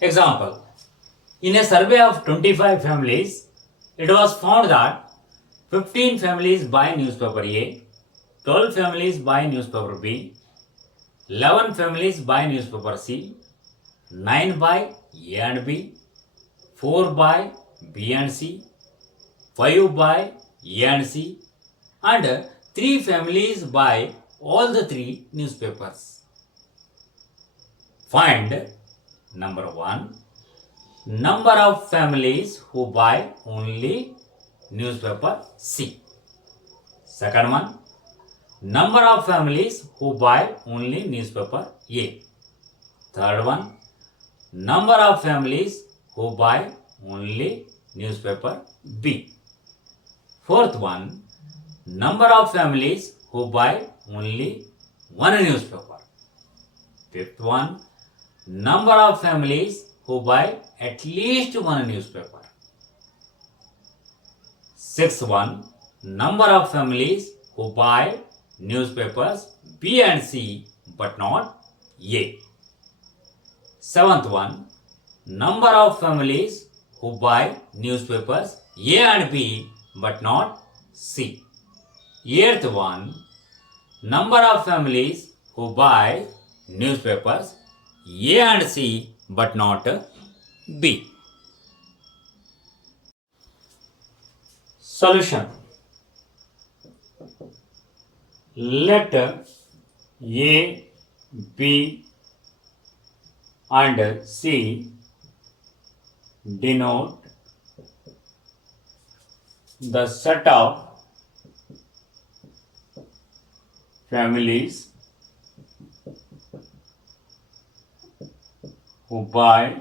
Example: in a survey of 25 families, it was found that 15 families buy newspaper A, 12 families buy newspaper B, 11 families buy newspaper C, 9 buy A and B, 4 buy B and C, 5 buy A and C, and 3 families buy all the 3 newspapers. Find number 1, number of families who buy only newspaper C. Second one, number of families who buy only newspaper A. Third one, number of families who buy only newspaper B. Fourth one, number of families who buy only one newspaper. Fifth one, number of families who buy at least one newspaper. Sixth one, number of families who buy newspapers B and C but not A. Seventh one, number of families who buy newspapers A and B but not C. Eighth one, number of families who buy newspapers A and C but not B. Solution: let A, B and C denote the set of families who buy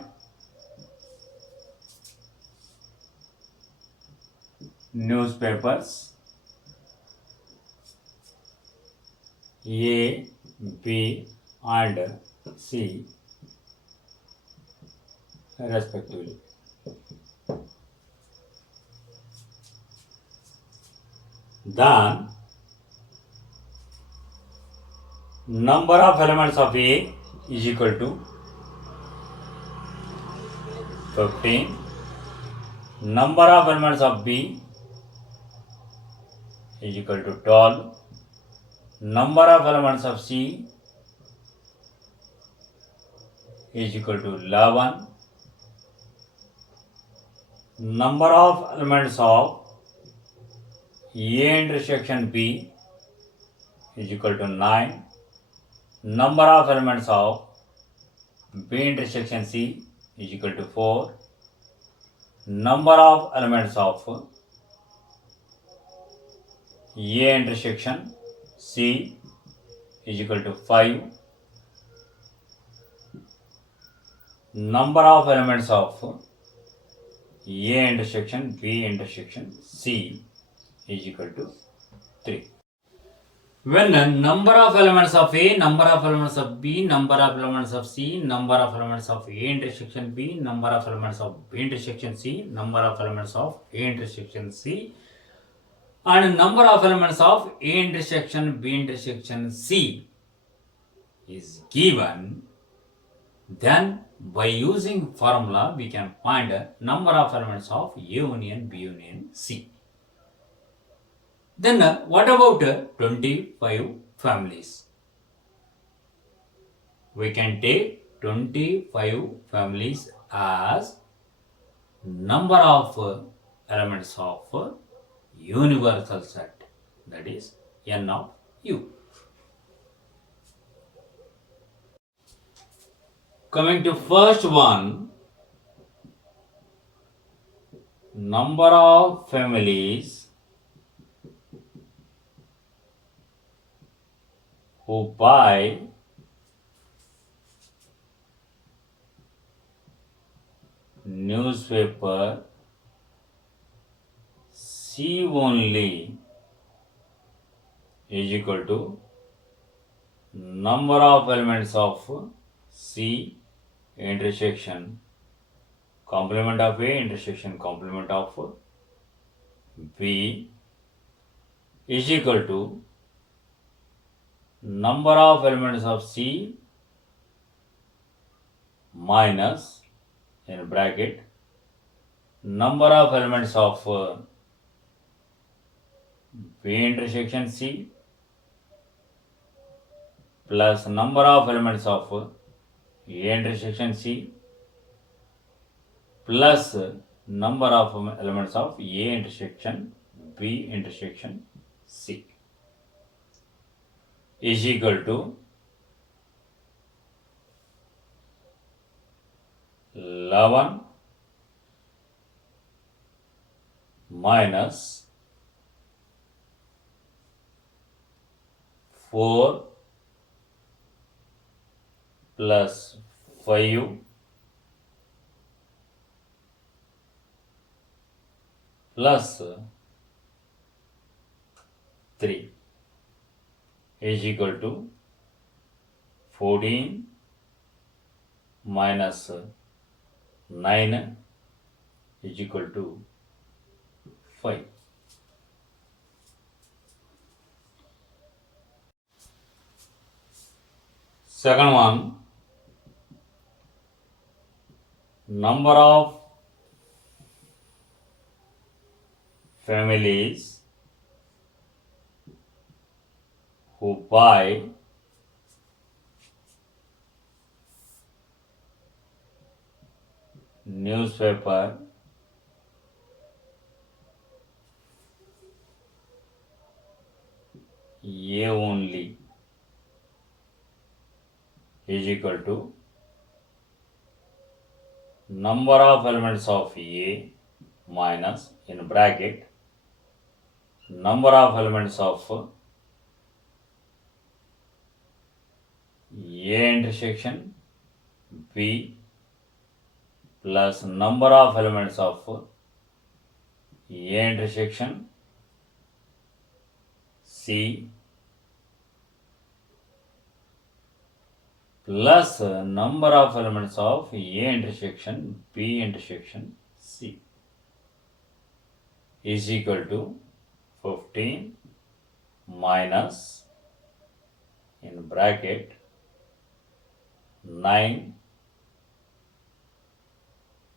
newspapers A, B and C respectively. Then number of elements of A is equal to 15. Number of elements of B is equal to 12. Number of elements of C is equal to 11. Number of elements of A intersection B is equal to 9. Number of elements of B intersection C is equal to 4. Number of elements of A intersection C is equal to 5. Number of elements of A intersection B intersection C is equal to 3. When number of elements of A, number of elements of B, number of elements of C, number of elements of A intersection B, number of elements of B intersection C, number of elements of A intersection C, and number of elements of A intersection B intersection C is given, then by using formula we can find number of elements of A union B union C. Then what about 25 families? We can take 25 families as number of elements of universal set, that is n of u. Coming to first one, number of families who buy newspaper C only is equal to number of elements of C intersection complement of A intersection complement of B is equal to number of elements of C minus in bracket number of elements of B intersection C plus number of elements of A intersection C plus number of elements of A intersection B intersection C is equal to 11 minus 4 plus 5 plus 3 is equal to 14 minus 9 is equal to 5. Second one, number of families who buy newspaper A only is equal to number of elements of A minus in bracket number of elements of A intersection B plus number of elements of A intersection C plus number of elements of A intersection B intersection C is equal to 15 minus in bracket 9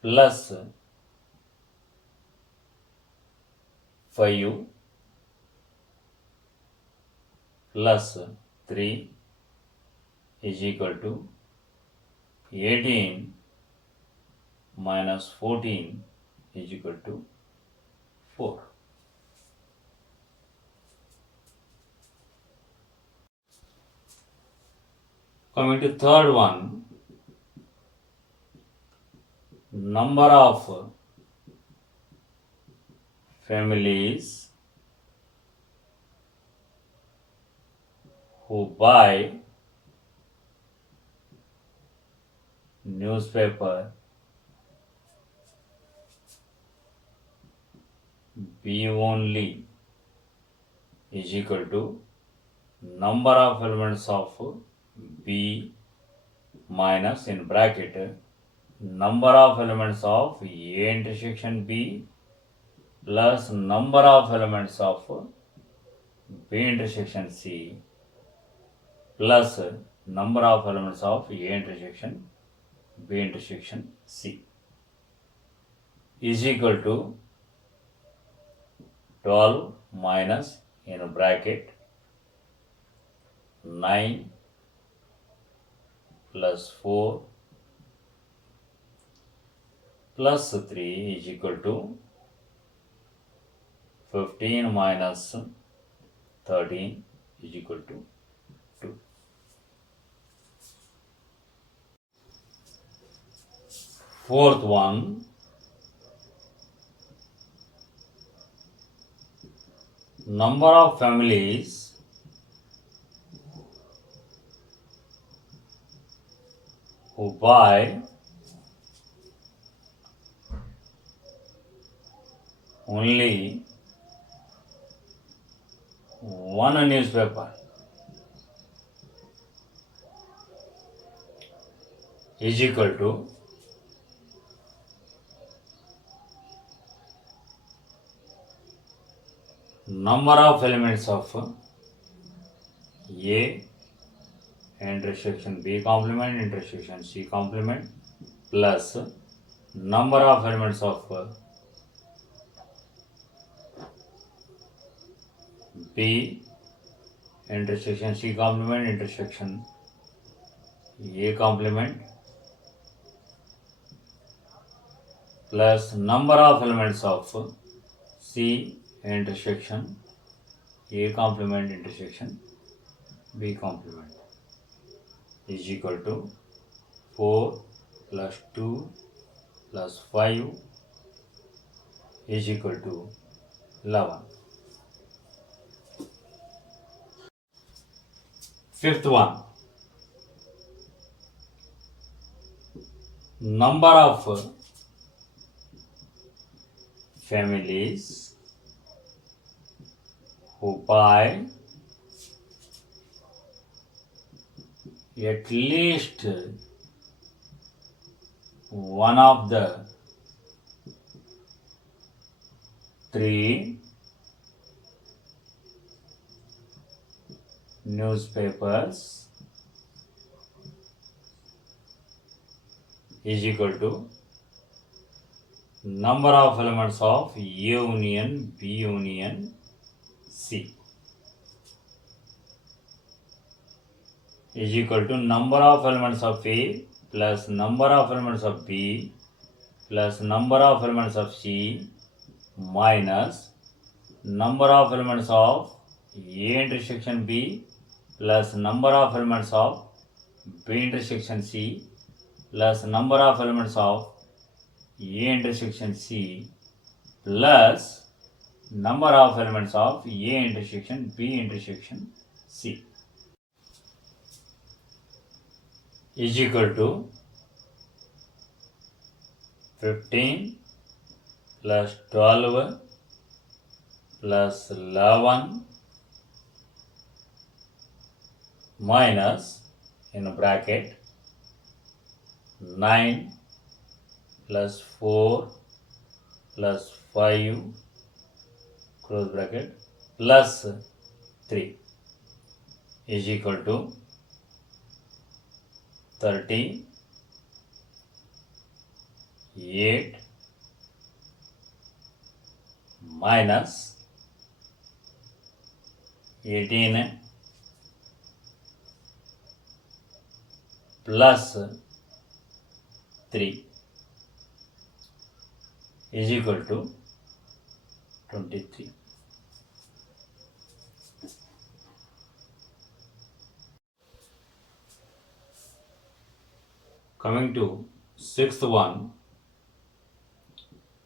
plus 5 plus 3 is equal to 18 minus 14 is equal to 4. Coming to third one, number of families who buy newspaper B only is equal to number of elements of B minus in bracket number of elements of A intersection B plus number of elements of B intersection C plus number of elements of A intersection B intersection C is equal to 12 minus in bracket 9 plus 4 plus 3 is equal to 15 minus 13 is equal to 2. Fourth one, number of families who buy only one newspaper is equal to number of elements of A intersection B complement intersection C complement plus number of elements of B intersection C complement intersection A complement plus number of elements of C intersection A complement intersection B complement is equal to 4 plus 2 plus 5 is equal to 11. Fifth one, number of families who buy at least one of the three newspapers is equal to number of elements of A union B union C is equal to number of elements of A plus number of elements of B plus number of elements of C minus number of elements of A intersection B plus number of elements of B intersection C plus number of elements of A intersection C plus number of elements of A intersection B intersection C is equal to 15 plus 12 plus 11 minus in bracket 9 plus 4 plus 5 close bracket plus 3 is equal to 38 minus 18 plus 3 is equal to 23. Coming to sixth one,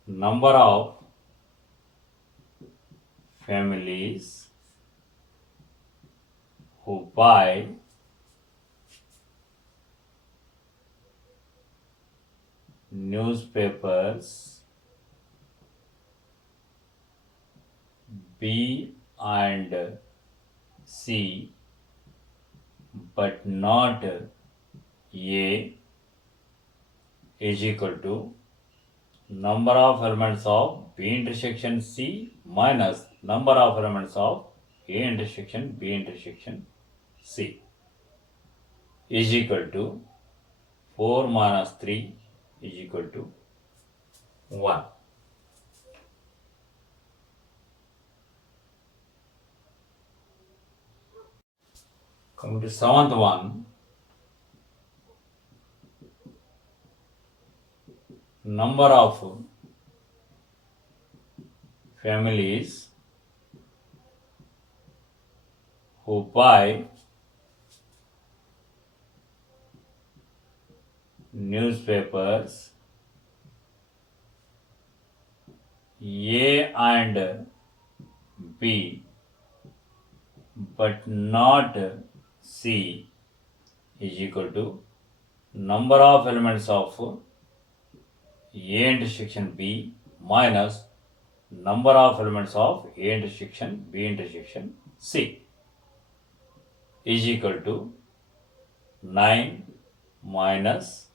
number of families who buy newspapers B and C but not A is equal to number of elements of B intersection C minus number of elements of A intersection B intersection C is equal to 4 minus 3 is equal to 1. Coming to seventh one, number of families who buy newspapers A and B but not C is equal to number of elements of A intersection B minus number of elements of A intersection B intersection C is equal to 9 minus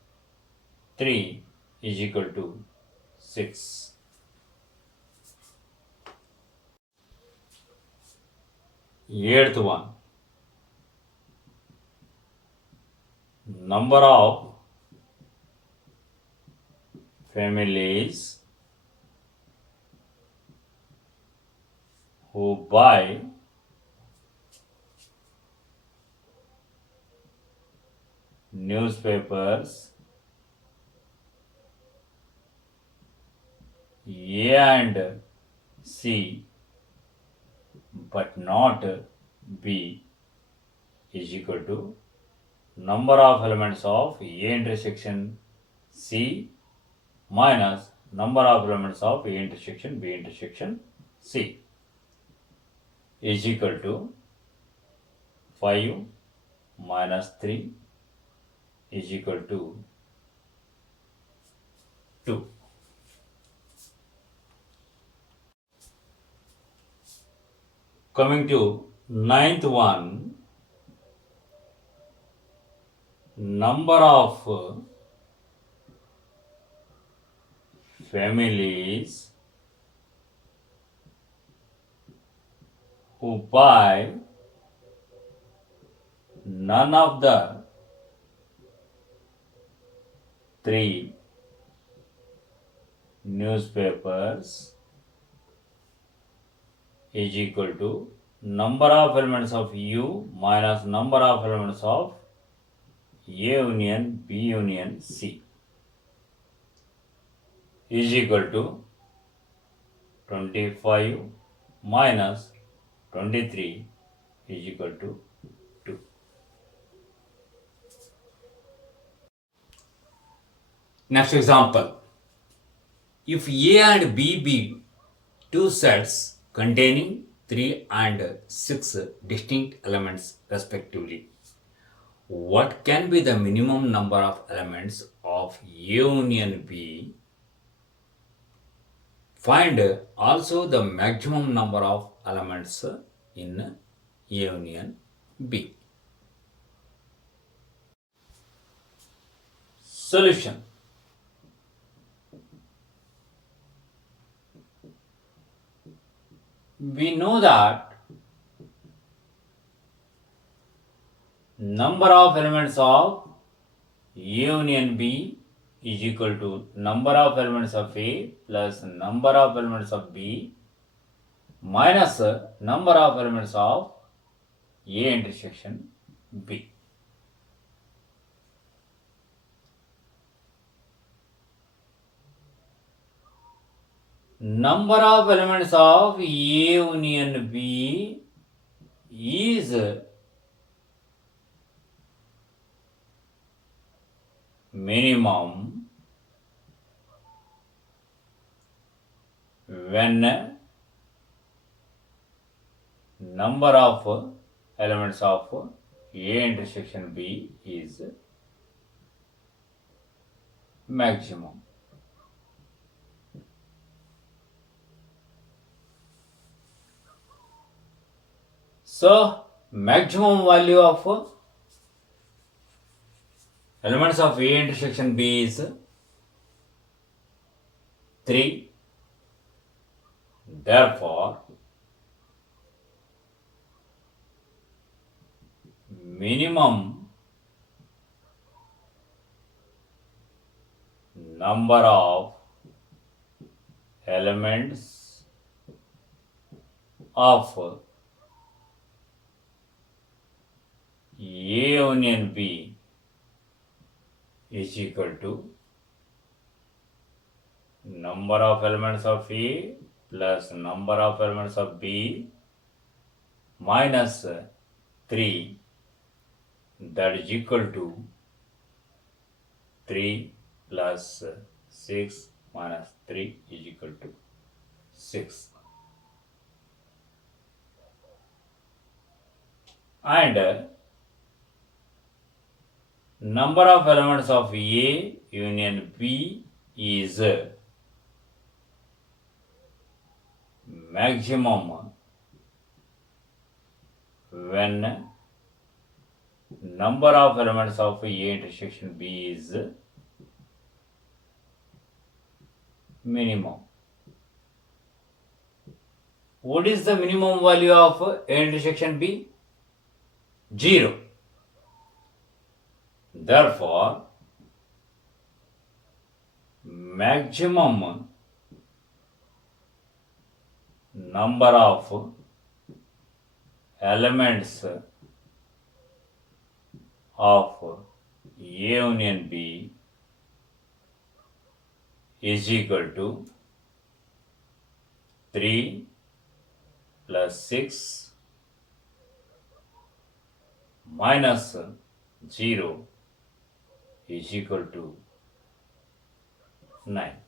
3 is equal to 6. Eighth one, number of families who buy newspapers A and C but not B is equal to number of elements of A intersection C minus number of elements of A intersection B intersection C is equal to 5 minus 3 is equal to 2. Coming to ninth one, number of families who buy none of the three newspapers is equal to number of elements of U minus number of elements of A union B union C is equal to 25 minus 23 is equal to 2. Next example. If A and B be two sets containing 3 and 6 distinct elements respectively, what can be the minimum number of elements of A union B? Find also the maximum number of elements in A union B. Solution. We know that number of elements of A union B is equal to number of elements of A plus number of elements of B minus number of elements of A intersection B. Number of elements of A union B is minimum when number of elements of A intersection B is maximum. So, maximum value of elements of A intersection B is 3. Therefore, minimum number of elements of A union B is equal to number of elements of A plus number of elements of B minus 3, that is equal to 3 plus 6 minus 3 is equal to 6. And number of elements of A union B is maximum when number of elements of A intersection B is minimum. What is the minimum value of A intersection B? 0. Therefore, maximum number of elements of A union B is equal to 3 plus 6 minus 0 is equal to 9.